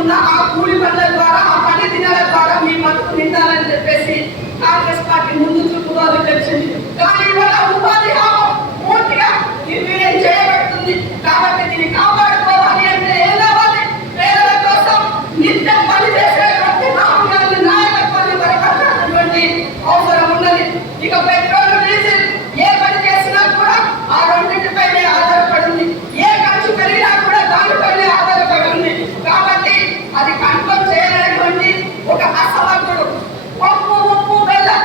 చేసుకున్న ఆ కూలి పనుల ద్వారా ఆ పని దినాల ద్వారా మీ బతుకు నిండాలని చెప్పేసి కాంగ్రెస్ పార్టీ ముందు చూపుగా తెలిసింది. కానీ ఇవాళ ఉపాధి హామీ పూర్తిగా నిర్వీర్యం చేయబడుతుంది. కాబట్టి దీన్ని కాపాడుకోవాలి అంటే ఏం కావాలి? పేదల కోసం నిత్యం పనిచేసేటువంటి రాహుల్ గాంధీ నాయకత్వాన్ని బలపరచాల్సినటువంటి అవసరం ఉన్నది. ఇక పెట్రోల్ డీజిల్ ఏ పని చేసినా కూడా ఆ రెండింటిపైనే ఆధారపడింది. ఏ ఖర్చు పెరిగినా కూడా దానిపైనే ఆధారపడింది. కాబట్టి అది కంట్రోల్ చేయనటువంటి ఒక అసమర్థుడు పప్పు ఉప్పు బెల్లం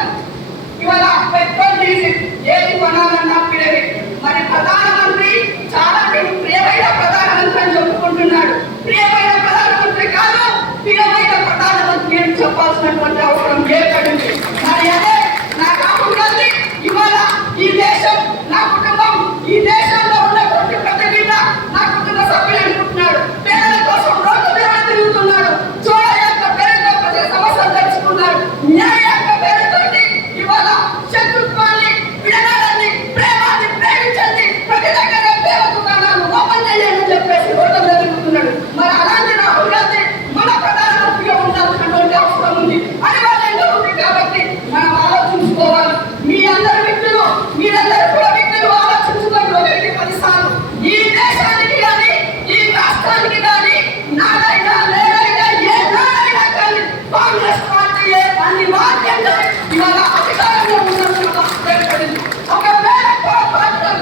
ఇవాళ పెట్రోల్ డీజిల్ ఏది కొనాలన్నా పిడవి. మరి ప్రధానమంత్రి చాలా ప్రియమైన ప్రధానమంత్రి అని చెప్పుకుంటున్నాడు. ప్రియమైన ప్రధానమంత్రి కాదు, ప్రియమైన ప్రధానమంత్రి అని చెప్పాల్సినటువంటి అవసరం ఏర్పడింది. మరి అదే నా రాహుల్ గాంధీ ఇవాళ ఈ దేశం నా కుటుంబం, ఈ దేశంలో ఉన్నటువంటి ప్రతి బిడ్డ నా కుటుంబ సభ్యులు అనుకుంటున్నాడు. పేదల కోసం రోడ్డు మీద తిరుగుతున్నాడు. చోళ యొక్క పేరుతో ప్రజల సమస్యలు తెలుసుకున్నాడు. న్యాయ యొక్క పేరుతోటి ఇవాళ శత్రుత్వాన్ని విడనాడాన్ని ప్రేమాన్ని ప్రేమించండి, ప్రతి దగ్గర ప్రేమ దుకాణాలు ఓపెన్ చేయాలని చెప్పేసి రోడ్డు మీద తిరుగుతున్నాడు. మరి అలాంటి రాహుల్ గాంధీ మన ప్రధానమంత్రిగా ఉండాల్సినటువంటి అవసరం ఉంది. అనివార్యంగా ఉంది. కాబట్టి మనం ఆలోచించుకోవాలి. మీ అందరి వ్యక్తులు, మీరందరూ కూడా వ్యక్తులు ఆలోచించుకొని ఒకరికి 10 సార్లు ఈ దేశానికి కానీ ఈ రాష్ట్రానికి కానీ నాడైనా లేడైనా ఏ నాడైనా కానీ కాంగ్రెస్ పార్టీ అనివార్యంగా ఇవాళ అధికారంలో ఉన్నట్టు ఏర్పడింది. ఒకవేళ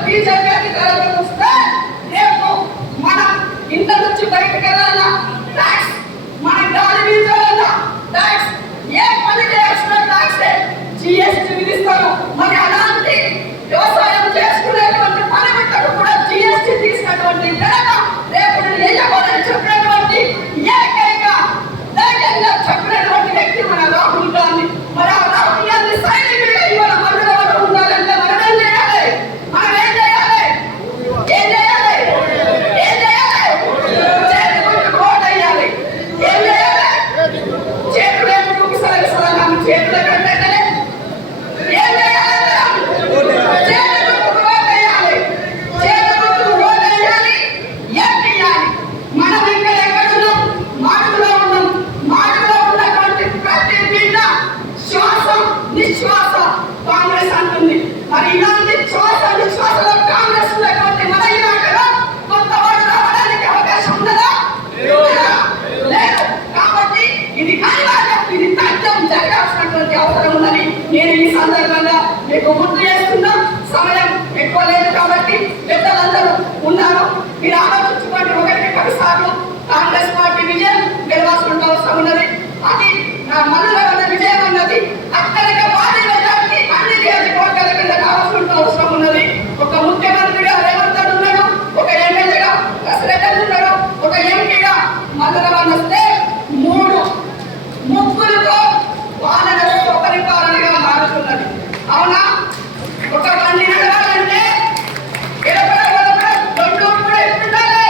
బీజేపీ అధికారంలోకి వస్తే రేపు మనం ఇంత నుంచి బయటకు వెళ్ళాలన్నా ట్యాక్స్, మన గాలి బీజాలన్నా ట్యాక్స్, ఏ పని చేయాల్సిన ట్యాక్స్ జిఎస్టీ విధిస్తారు. మరి అలాంటి వ్యవసాయం చేసుకునేటువంటి పనిముట్లకు కూడా జిఎస్టీ తీసినటువంటి ఘనత రేపు యజమాని చెప్పినటువంటి ఏకైక ధైర్యంగా చెప్పినటువంటి వ్యక్తి మన రాహుల్ గాంధీ. మరి ఆ రాహుల్ గాంధీ సైనికుడిగా ఇవాళ మనలో ఉండాలంటే మనం ఏం చేయాలి? మనం ఏం చేయాలి? ఏం చేయాలి? ఏం చేయాలి? చేతులకు ఓటు వేయాలి. ఏం చేయాలి? చేతులు ఏమి చూపిస్తారు? చేతుల కంటే ఏం చేయాలి? చేతులకు ఓటు వేయాలి. చేతులకు ఓటు వేయాలి. ఏం చేయాలి? మనం ఇక్కడ ఎక్కడున్నాం? మాటలో ఉన్నాం. మాటలో ఉన్నటువంటి ప్రతి బిడ్డ శ్వాస నిశ్వాస కాంగ్రెస్ అంటుంది. మరి ఇలాంటి శ్వాస నిశ్వాసలో కాంగ్రెస్ ఉన్నటువంటి మన ఈ నాటలో కొత్త వాడు రావడానికి అవకాశం ఉన్నదా? లేదు. కాబట్టి ఇది అనివార్యం, ఇది తథ్యం జరగాల్సినటువంటి అవసరం ఉందని నేను ఈ సందర్భంగా మీకు గుర్తు చేస్తున్నా. సమయం ఎక్కువ లేదు కాబట్టి పెద్దలందరూ ఉన్నారు. మీరు ఆలోచించుకోండి. ఒకరికి 10 సార్లు కాంగ్రెస్ పార్టీ విజయం గెలవాల్సిన అవసరం ఉన్నది. అది మనుల విజయం అన్నది అక్కడికి భారీ మెజార్టీ అన్ని నియోజకవర్గాల కింద కావాల్సిన అవసరం ఉన్నది. ఒక ముఖ్యమంత్రిగా రేవంత్ రెడ్డి ఉన్నాడు, ఒక ఎమ్మెల్యేగా ప్రెసిడెంట్ ఉన్నాడు, ఒక ఎంపీగా మధురవన్ వస్తే 3 ముగ్గురుతో పాలన పరిపాలనగా మారుతున్నది. అవునా? ఒక బండి నడవాలంటే రెండు కూడా ఎట్టుండాలి?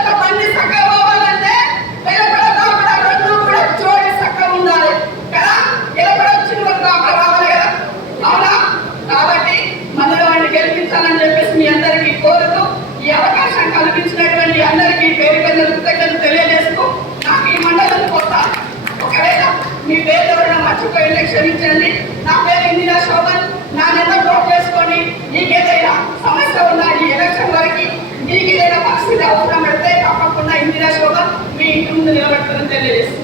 ఒక బండి చక్కగా పోవాలంటే రెండు కూడా జోడి చక్కగా ఉండాలి కదా. వచ్చిన రావాలి కదా. అవునా? కాబట్టి మనలో వాడిని గెలిపించాలని చెప్పేసి మీ అందరికీ కోరుతూ ఈ అవకాశం కల్పించినటువంటి అందరికీ పేరు పేరు కృతజ్ఞతలు తెలియజేస్తూ నాకు ఈ మండలం కొత్త. ఒకవేళ మీ పేరు ఎవరైనా మర్చిపోయింటే క్షమించండి. నా పేరు ఇందిరా శోభన్. నా నెంబర్ నోట్ చేసుకొని నీకేదైనా సమస్య ఉన్నా ఈ ఎలక్షన్ వరకు నీకు ఏదైనా పరిస్థితి అవసరం పడితే తప్పకుండా ఇందిరా శోభన్ మీ ఇంటి ముందు నిలబెట్టుకుని తెలియజేస్తుంది.